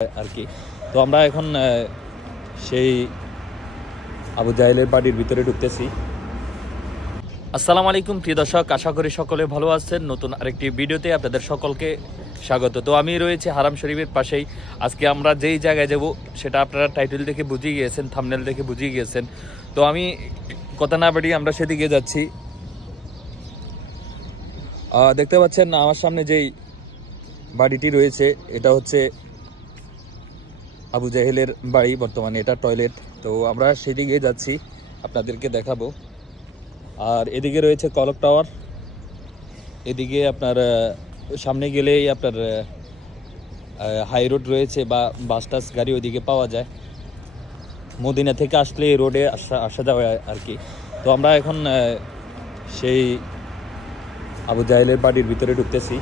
আর কি। তো আমরা এখন সেই আবু জাহেলের বাড়ির ভিতরে ঢুকতেছি। আসসালামু আলাইকুম প্রিয় দর্শক, আশা করি সকলে ভালো আছেন। নতুন আরেকটি ভিডিওতে আপনাদের সকলকে স্বাগত। তো আমি রয়েছি হারাম শরীফের পাশেই। আজকে আমরা যেই জায়গায় যাব সেটা আপনারা টাইটেল দেখে বুঝিয়ে গিয়েছেন, থাম্বনেল দেখে বুঝিয়ে গিয়েছেন। তো আমি কথা না বাড়িয়ে আমরা সেদিকে যাচ্ছি। দেখতে পাচ্ছেন আমার সামনে যেই বাড়িটি রয়েছে এটা হচ্ছে আবু জাহেলের বাড়ি, বর্তমানে এটা টয়লেট। তো আমরা সেদিকে যাচ্ছি, আপনাদেরকে দেখাবো। আর এদিকে রয়েছে কলক টাওয়ার। এদিকে আপনার সামনে গেলেই আপনার হাই রোড রয়েছে বা বাস টাস গাড়ি ওইদিকে পাওয়া যায়। মদিনা থেকে আসলে এই রোডে আসা যাওয়া আর কি। তো আমরা এখন সেই আবু জাহেলের বাড়ির ভিতরে ঢুকতেছি।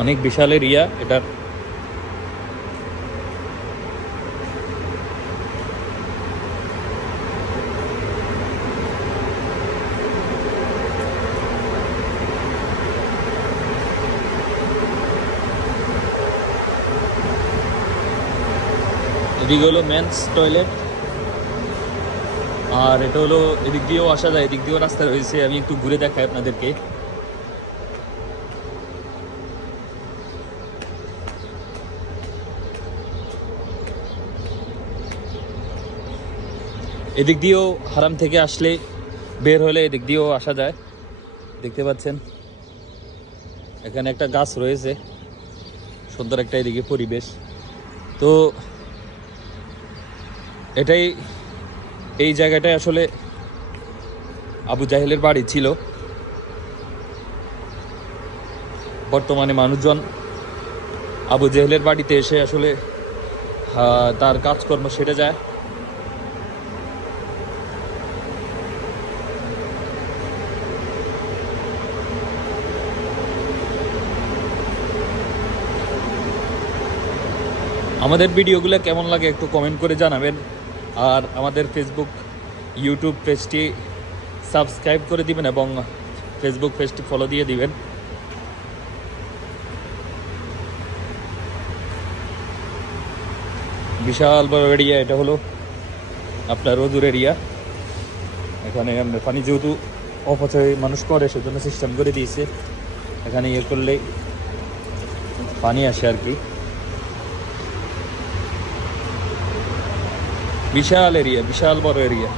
অনেক বিশাল এরিয়া এটার। এদিকে হলো মেন্স টয়লেট, আর এটা হলো এদিক দিয়েও আসা যায়, এদিক দিয়েও রাস্তা রয়েছে। আমি একটু ঘুরে দেখাই আপনাদেরকে। এদিক দিয়েও হারাম থেকে আসলে বের হলে এদিক দিয়েও আসা যায়। দেখতে পাচ্ছেন এখানে একটা গাছ রয়েছে, সুন্দর একটা এদিকে পরিবেশ। তো এই জায়গাটায় আসলে আবু জাহেলের বাড়ি ছিল। বর্তমানে মানুষজন আবু জাহেলের বাড়িতে এসে আসলে তার কাজকর্ম সেরে যায়। আমাদের ভিডিওগুলো কেমন লাগে একটু কমেন্ট করে জানাবেন। আর আমাদের ফেসবুক ইউটিউব পেজটি সাবস্ক্রাইব করে দিবেন এবং ফেসবুক পেজটি ফলো দিয়ে দিবেন। বিশাল বড় এরিয়া, এটা হলো আপনার রোজুর এরিয়া। এখানে আমরা পানি যেহেতু অপচয় মানুষ করে সেজন্য সিস্টেম করে দিয়েছে, এখানে ইয়ে করলে পানি আসে আর কি। বিশাল এরিয়া, বিশাল বড় এরিয়া।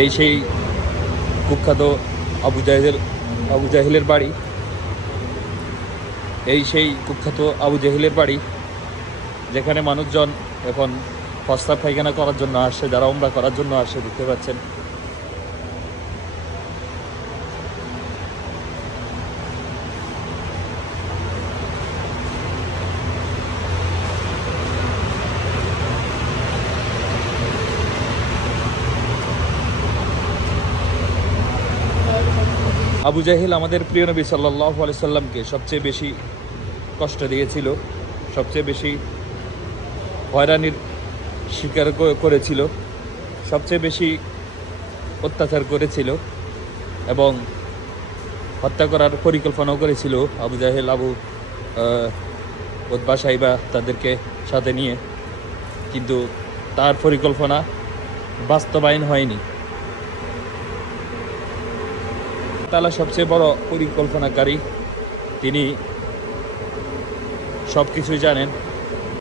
এই সেই কুখ্যাত আবু জাহেলের বাড়ি। এই সেই কুখ্যাত আবু জাহেলের বাড়ি যেখানে মানুষজন এখন প্রস্তাব পায়খানা করার জন্য আসে, যারা উমরা করার জন্য আসে। দেখতে পাচ্ছেন আবু জাহেল আমাদের প্রিয় নবী সাল্লাল্লাহু আলাইহি সাল্লামকে সবচেয়ে বেশি কষ্ট দিয়েছিল, সবচেয়ে বেশি হয়রানির শিকার করেছিল, সবচেয়ে বেশি অত্যাচার করেছিল এবং হত্যা করার পরিকল্পনাও করেছিল আবু জাহেল, আবু উতবা সাইবা তাদেরকে সাথে নিয়ে। কিন্তু তার পরিকল্পনা বাস্তবায়ন হয়নি। তাআলা সবচেয়ে বড় পরিকল্পনাকারী, তিনি সব কিছুই জানেন।